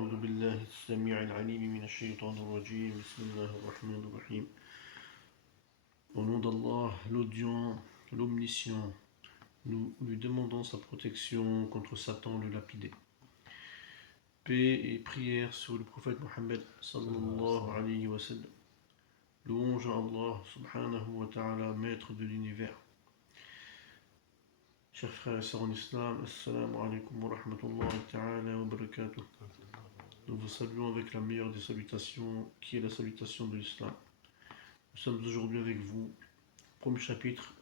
أعوذ بالله السميع العليم من الشيطان الرجيم بسم الله الرحمن الرحيم. Au nom d'Allah, l'audient, l'omniscient, nous lui demandons sa protection contre Satan le lapidé. Paix et prière sur le prophète Mohammed sallallahu alayhi wa sallam. Louange à Allah subhanahu wa ta'ala, maître de l'univers. Chers frères et sœurs en islam, assalamu alaikum wa rahmatullahi ta'ala wa barakatuh. Nous vous saluons avec la meilleure des salutations, qui est la salutation de l'islam. Nous sommes aujourd'hui avec vous, premier chapitre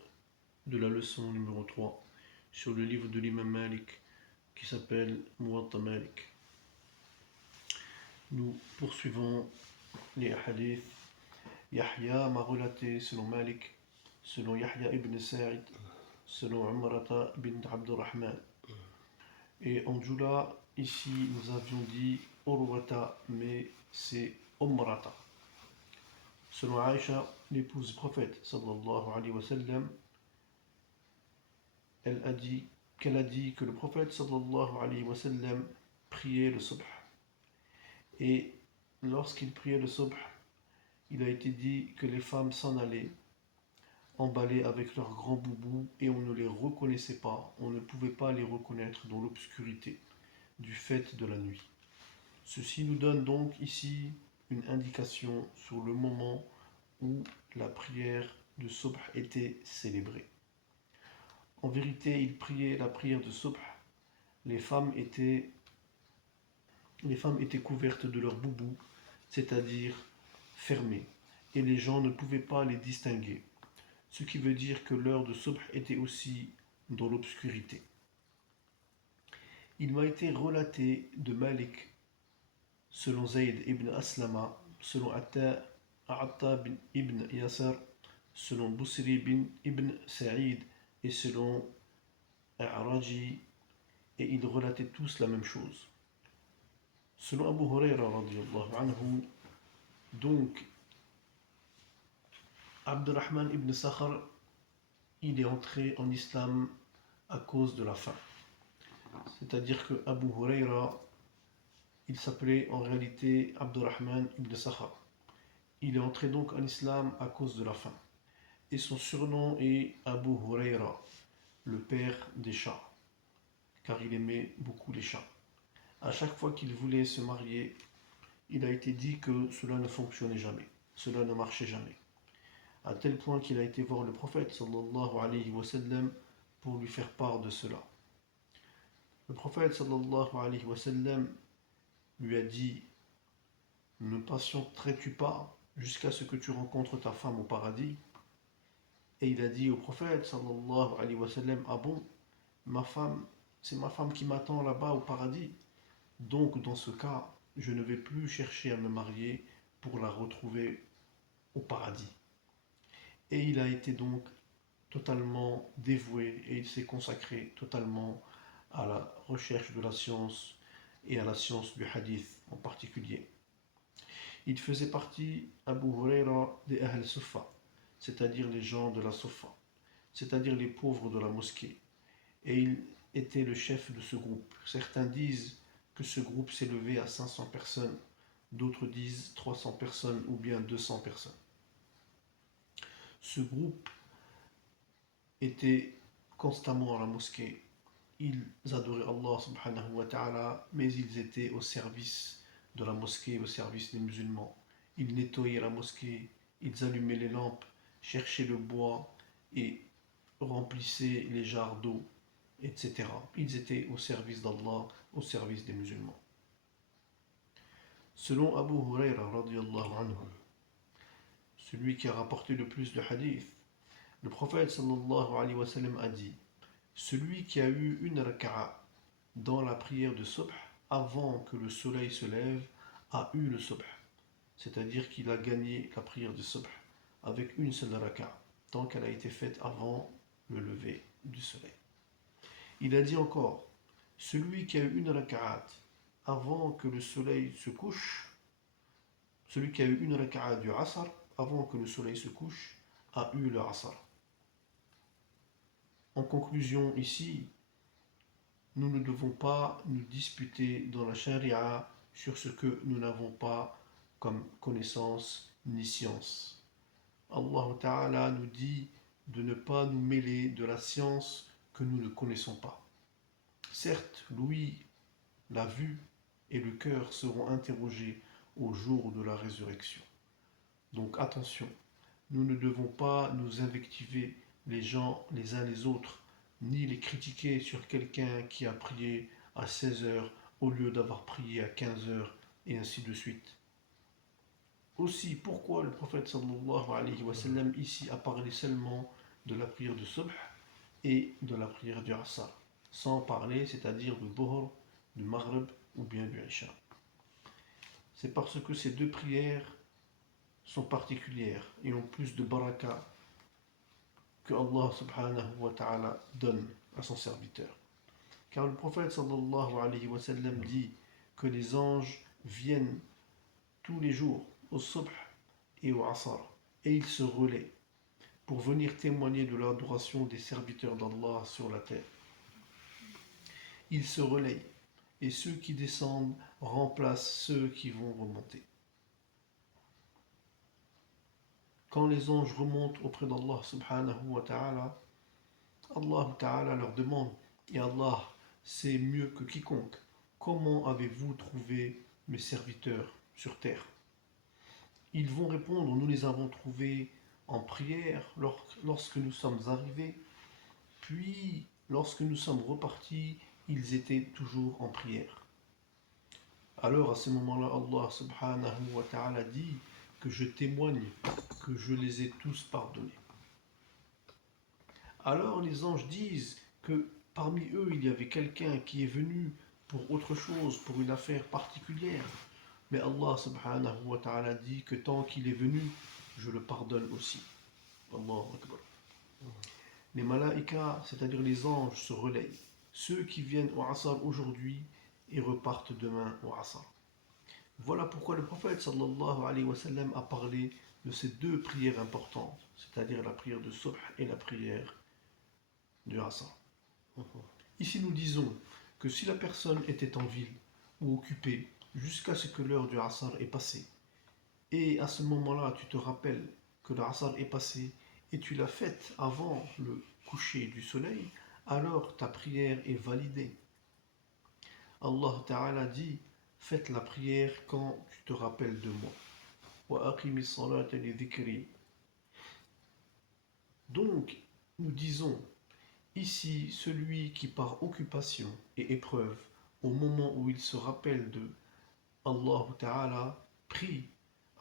de la leçon numéro 3, sur le livre de l'imam Malik, qui s'appelle Muwatta Malik. Nous poursuivons les hadiths. Yahya m'a relaté selon Malik, selon Yahya ibn Sa'id, selon Umrata ibn Abdurrahman. Et en Jula, ici, nous avions dit Urwata, mais c'est Umrata. Selon Aïcha, l'épouse du prophète, sallallahu alayhi wa sallam, qu'elle a dit que le prophète, sallallahu alayhi wa sallam, priait le subh. Et lorsqu'il priait le subh, il a été dit que les femmes s'en allaient, emballées avec leurs grands boubous, et on ne les reconnaissait pas, on ne pouvait pas les reconnaître dans l'obscurité du fait de la nuit. Ceci nous donne donc ici une indication sur le moment où la prière de subh était célébrée. En vérité, il priait la prière de subh. Les femmes étaient couvertes de leurs boubous, c'est-à-dire fermées, et les gens ne pouvaient pas les distinguer. Ce qui veut dire que l'heure de subh était aussi dans l'obscurité. Il m'a été relaté de Malik, selon Zayd ibn Aslama, selon Atta ibn Yasar, selon Busri ibn Sa'id et selon A'raji, et ils relataient tous la même chose. Selon Abu Huraira radiyallahu anhu, donc Abdurrahman ibn Sakhar, il est entré en islam à cause de la faim. C'est-à-dire que Abu Huraira, il s'appelait en réalité Abdurrahman ibn Sakhar. Il est entré donc en islam à cause de la faim. Et son surnom est Abu Huraira, le père des chats, car il aimait beaucoup les chats. À chaque fois qu'il voulait se marier, il a été dit que cela ne fonctionnait jamais, cela ne marchait jamais. À tel point qu'il a été voir le prophète sallallahu alayhi wa sallam pour lui faire part de cela. Le prophète sallallahu alayhi wa sallam lui a dit: ne patienterais-tu pas jusqu'à ce que tu rencontres ta femme au paradis? Et il a dit au prophète sallallahu alayhi wa sallam: ah bon, c'est ma femme qui m'attend là-bas au paradis. Donc dans ce cas, je ne vais plus chercher à me marier pour la retrouver au paradis. Et il a été donc totalement dévoué et il s'est consacré totalement à la recherche de la science et à la science du hadith en particulier. Il faisait partie, Abu Huraira, des Ahl Suffa, c'est-à-dire les gens de la Suffa, c'est-à-dire les pauvres de la mosquée. Et il était le chef de ce groupe. Certains disent que ce groupe s'élevait à 500 personnes, d'autres disent 300 personnes ou bien 200 personnes. Ce groupe était constamment à la mosquée. Ils adoraient Allah subhanahu wa ta'ala, mais ils étaient au service de la mosquée, au service des musulmans. Ils nettoyaient la mosquée, ils allumaient les lampes, cherchaient le bois et remplissaient les jarres d'eau, etc. Ils étaient au service d'Allah, au service des musulmans. Selon Abu Huraira radiyallahu anhu, celui qui a rapporté le plus de hadiths, le prophète sallallahu alayhi wa sallam a dit: celui qui a eu une raka'a dans la prière de subh avant que le soleil se lève a eu le subh, c'est-à-dire qu'il a gagné la prière de subh avec une seule raka'a, tant qu'elle a été faite avant le lever du soleil. Il a dit encore: celui qui a eu une raka'at avant que le soleil se couche, celui qui a eu une raka'a du asr avant que le soleil se couche a eu le asr. En conclusion, ici, nous ne devons pas nous disputer dans la charia sur ce que nous n'avons pas comme connaissance ni science. Allah Ta'ala nous dit de ne pas nous mêler de la science que nous ne connaissons pas. Certes, l'ouïe, la vue et le cœur seront interrogés au jour de la résurrection. Donc attention, nous ne devons pas nous invectiver les gens les uns les autres, ni les critiquer sur quelqu'un qui a prié à 16 heures au lieu d'avoir prié à 15 heures, et ainsi de suite. Aussi, pourquoi le prophète sallallahu alayhi wa sallam ici a parlé seulement de la prière de Subh et de la prière du Asr, sans parler, c'est-à-dire de Dhuhr, du Maghrib ou bien du Isha. C'est parce que ces deux prières sont particulières et ont plus de baraka que Allah subhanahu wa ta'ala donne à son serviteur. Car le prophète sallallahu alayhi wa sallam dit que les anges viennent tous les jours au subh et au asr et ils se relaient pour venir témoigner de l'adoration des serviteurs d'Allah sur la terre. Ils se relaient et ceux qui descendent remplacent ceux qui vont remonter. Quand les anges remontent auprès d'Allah subhanahu wa ta'ala, Allah ta'ala leur demande, et Allah sait mieux que quiconque, comment avez-vous trouvé mes serviteurs sur terre? Ils vont répondre, nous les avons trouvés en prière lorsque nous sommes arrivés, puis lorsque nous sommes repartis, ils étaient toujours en prière. Alors à ce moment-là, Allah subhanahu wa ta'ala dit que je témoigne que je les ai tous pardonnés. Alors les anges disent que parmi eux, il y avait quelqu'un qui est venu pour autre chose, pour une affaire particulière. Mais Allah subhanahu wa ta'ala dit que tant qu'il est venu, je le pardonne aussi. Allahu Akbar. Les malaïkas, c'est-à-dire les anges, se relayent. Ceux qui viennent au Asr aujourd'hui et repartent demain au Asr. Voilà pourquoi le prophète sallallahu alayhi wa sallam a parlé de ces deux prières importantes, c'est-à-dire la prière de Subh et la prière du Asr. Ici nous disons que si la personne était en ville ou occupée jusqu'à ce que l'heure du Asr est passée, et à ce moment-là tu te rappelles que le Asr est passé et tu l'as faite avant le coucher du soleil, alors ta prière est validée. Allah Ta'ala dit, faites la prière quand tu te rappelles de moi. Wa aqimi salata li dhikri. Donc, nous disons, ici, celui qui par occupation et épreuve, au moment où il se rappelle de Allah Ta'ala, prie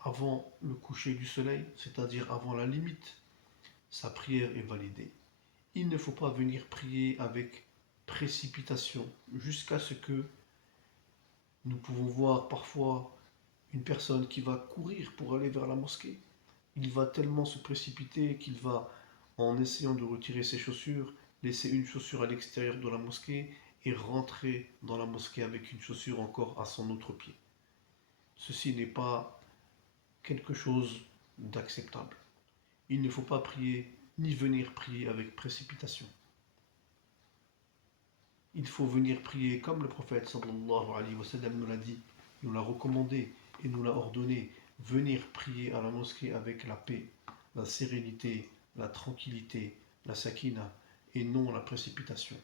avant le coucher du soleil, c'est-à-dire avant la limite, sa prière est validée. Il ne faut pas venir prier avec précipitation jusqu'à ce que nous pouvons voir parfois une personne qui va courir pour aller vers la mosquée. Il va tellement se précipiter qu'il va, en essayant de retirer ses chaussures, laisser une chaussure à l'extérieur de la mosquée et rentrer dans la mosquée avec une chaussure encore à son autre pied. Ceci n'est pas quelque chose d'acceptable. Il ne faut pas prier ni venir prier avec précipitation. Il faut venir prier comme le prophète sallallahu alayhi wa sallam nous l'a dit, nous l'a recommandé et nous l'a ordonné. Venir prier à la mosquée avec la paix, la sérénité, la tranquillité, la sakina et non la précipitation.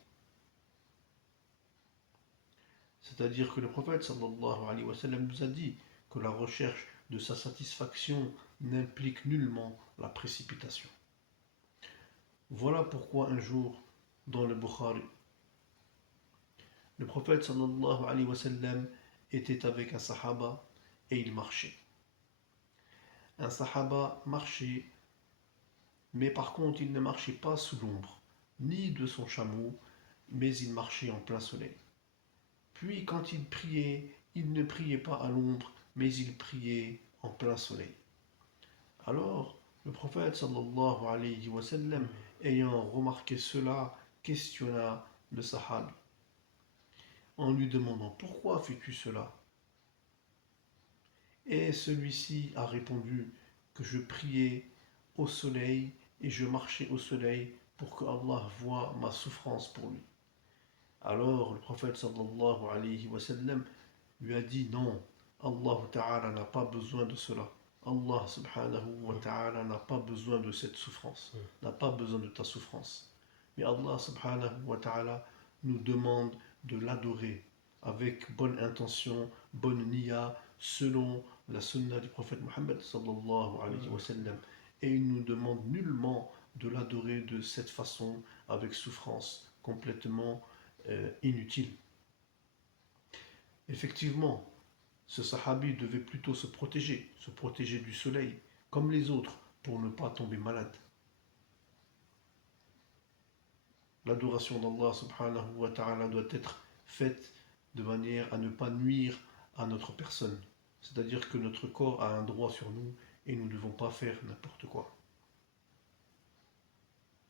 C'est-à-dire que le prophète sallallahu alayhi wa sallam nous a dit que la recherche de sa satisfaction n'implique nullement la précipitation. Voilà pourquoi un jour, dans le Bukhari, le prophète sallallahu alayhi wa sallam était avec un sahaba et il marchait. Un sahaba marchait, mais par contre il ne marchait pas sous l'ombre, ni de son chameau, mais il marchait en plein soleil. Puis quand il priait, il ne priait pas à l'ombre, mais il priait en plein soleil. Alors, le prophète sallallahu alayhi wa sallam, ayant remarqué cela, questionna le sahabi en lui demandant pourquoi fais-tu cela? Et celui-ci a répondu que je priais au soleil et je marchais au soleil pour que Allah voie ma souffrance pour lui. Alors le prophète sallallahu alayhi wa sallam lui a dit non, Allah Ta'ala n'a pas besoin de cela. Allah subhanahu wa ta'ala n'a pas besoin de cette souffrance, n'a pas besoin de ta souffrance. Mais Allah subhanahu wa ta'ala nous demande de l'adorer avec bonne intention, bonne niya, selon la sunna du prophète Mohammed sallallahu alayhi wa sallam. Et il nous demande nullement de l'adorer de cette façon, avec souffrance, complètement inutile. Effectivement, ce sahabi devait plutôt se protéger du soleil, comme les autres, pour ne pas tomber malade. L'adoration d'Allah subhanahu wa ta'ala doit être faite de manière à ne pas nuire à notre personne. C'est-à-dire que notre corps a un droit sur nous et nous ne devons pas faire n'importe quoi.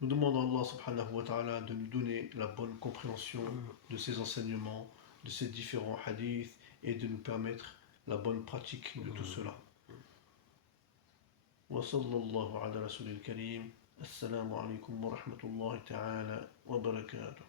Nous demandons à Allah subhanahu wa ta'ala de nous donner la bonne compréhension de ces enseignements, de ces différents hadiths et de nous permettre la bonne pratique de tout cela. وصلى الله على رسول الكريم السلام عليكم ورحمة الله تعالى وبركاته.